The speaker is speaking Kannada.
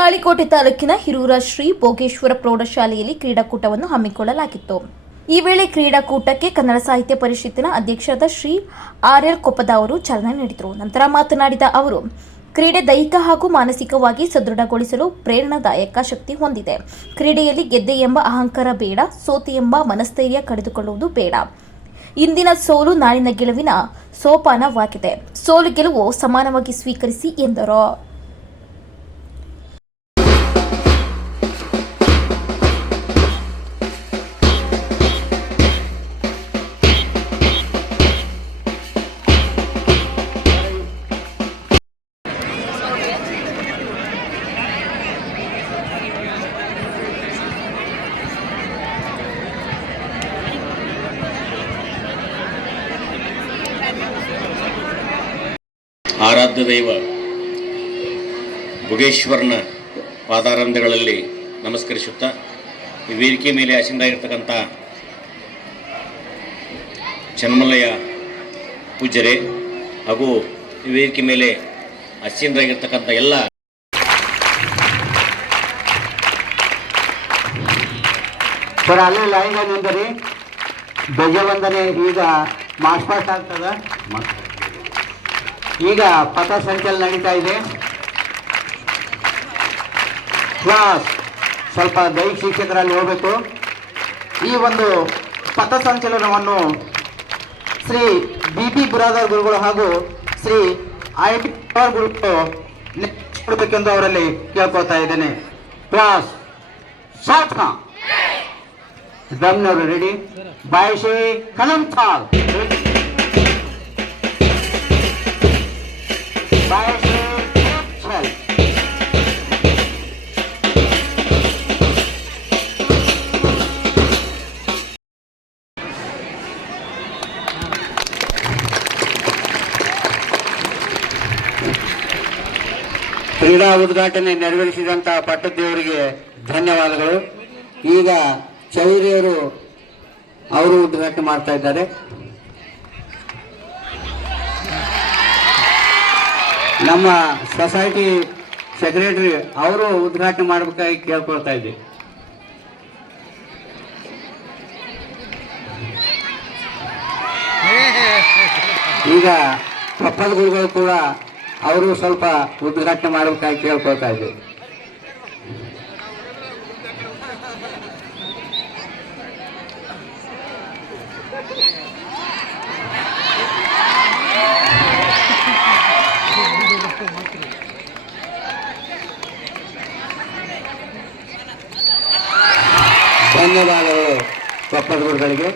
ತಾಳಿಕೋಟೆ ತಾಲೂಕಿನ ಹಿರೂರ ಶ್ರೀ ಭೋಗೇಶ್ವರ ಪ್ರೌಢಶಾಲೆಯಲ್ಲಿ ಕ್ರೀಡಾಕೂಟವನ್ನು ಹಮ್ಮಿಕೊಳ್ಳಲಾಗಿತ್ತು. ಈ ವೇಳೆ ಕ್ರೀಡಾಕೂಟಕ್ಕೆ ಕನ್ನಡ ಸಾಹಿತ್ಯ ಪರಿಷತ್ತಿನ ಅಧ್ಯಕ್ಷರಾದ ಶ್ರೀ ಆರ್.ಎಲ್. ಕೊಪ್ಪದ ಅವರು ಚಾಲನೆ ನೀಡಿದರು. ನಂತರ ಮಾತನಾಡಿದ ಅವರು, ಕ್ರೀಡೆ ದೈಹಿಕ ಹಾಗೂ ಮಾನಸಿಕವಾಗಿ ಸದೃಢಗೊಳಿಸಲು ಪ್ರೇರಣಾದಾಯಕ ಶಕ್ತಿ ಹೊಂದಿದೆ. ಕ್ರೀಡೆಯಲ್ಲಿ ಗೆದ್ದೆ ಎಂಬ ಅಹಂಕಾರ ಬೇಡ, ಸೋತೆ ಎಂಬ ಮನಸ್ಥೈರ್ಯ ಕಳೆದುಕೊಳ್ಳುವುದು ಬೇಡ. ಇಂದಿನ ಸೋಲು ನಾಳಿನ ಗೆಲುವಿನ ಸೋಪಾನವಾಗಿದೆ. ಸೋಲು ಗೆಲುವು ಸಮಾನವಾಗಿ ಸ್ವೀಕರಿಸಿ ಎಂದರು. ಆರಾಧ್ಯ ದೈವ ಭೋಗೇಶ್ವರನ ಪಾದಾರಂಧಗಳಲ್ಲಿ ನಮಸ್ಕರಿಸುತ್ತಾ, ಈ ವೇದಿಕೆ ಮೇಲೆ ಆಸೀನರಾಗಿರ್ತಕ್ಕಂಥ ಚನ್ಮಲಯ ಪೂಜ್ಯರೇ ಹಾಗೂ ಈ ವೇದಿಕೆ ಮೇಲೆ ಆಸೀನರಾಗಿರ್ತಕ್ಕಂಥ ಎಲ್ಲ ಸರ್ ಅಲ್ಲೇ ಲೈನ್ ನಿಂದರಿ. ಧ್ವಜವಂದನೆ ಈಗ ಮಾರ್ಚ್ ಆಗ್ತದ. ಈಗ ಪಥ ಸಂಚಲನ ನಡೀತಾ ಇದೆ. ಕ್ಲಾಸ್ ಸ್ವಲ್ಪ ದೈಹಿಕ ಶಿಕ್ಷಕರಲ್ಲಿ ಹೋಗಬೇಕು. ಈ ಒಂದು ಪಥ ಸಂಚಲನವನ್ನು ಶ್ರೀ ಬಿ.ಪಿ. ಬುರಾದರ್ ಗುರುಗಳು ಹಾಗೂ ಶ್ರೀ ಐ.ಟಿ. ಗುರುಗಳು ನಡೆಸಿಕೊಡಬೇಕೆಂದು ಅವರಲ್ಲಿ ಕೇಳ್ಕೊಳ್ತಾ ಇದ್ದೇನೆ. ಕ್ಲಾಸ್ ಶಾರ್ಟ್ ದಮ್ನವರು ರೆಡಿ. ಬಾಯಿಸಿ ಕಲಂ ಥಾಲ್ ಕ್ರೀಡಾ ಉದ್ಘಾಟನೆ ನೆರವೇರಿಸಿದಂತಹ ಪಟ್ಟದೇವರಿಗೆ ಧನ್ಯವಾದಗಳು. ಈಗ ಚೌರಿಯವರು ಅವರು ಉದ್ಘಾಟನೆ ಮಾಡ್ತಾ ಇದ್ದಾರೆ. ನಮ್ಮ ಸೊಸೈಟಿ ಸೆಕ್ರೆಟರಿ ಅವರು ಉದ್ಘಾಟನೆ ಮಾಡಬೇಕಾಗಿ ಕೇಳ್ಕೊಳ್ತಾ ಇದ್ದೆ. ಈಗ ಪ್ರಪದ ಗುರುಗಳು ಕೂಡ ಅವರು ಸ್ವಲ್ಪ ಉದ್ಘಾಟನೆ ಮಾಡಬೇಕಾಗಿ ಕೇಳ್ಕೊಳ್ತಾ ಇದ್ದೆ. ಧನ್ಯವಾದಗಳು ಪ್ರಪದ ಗುರುಗಳಿಗೆ.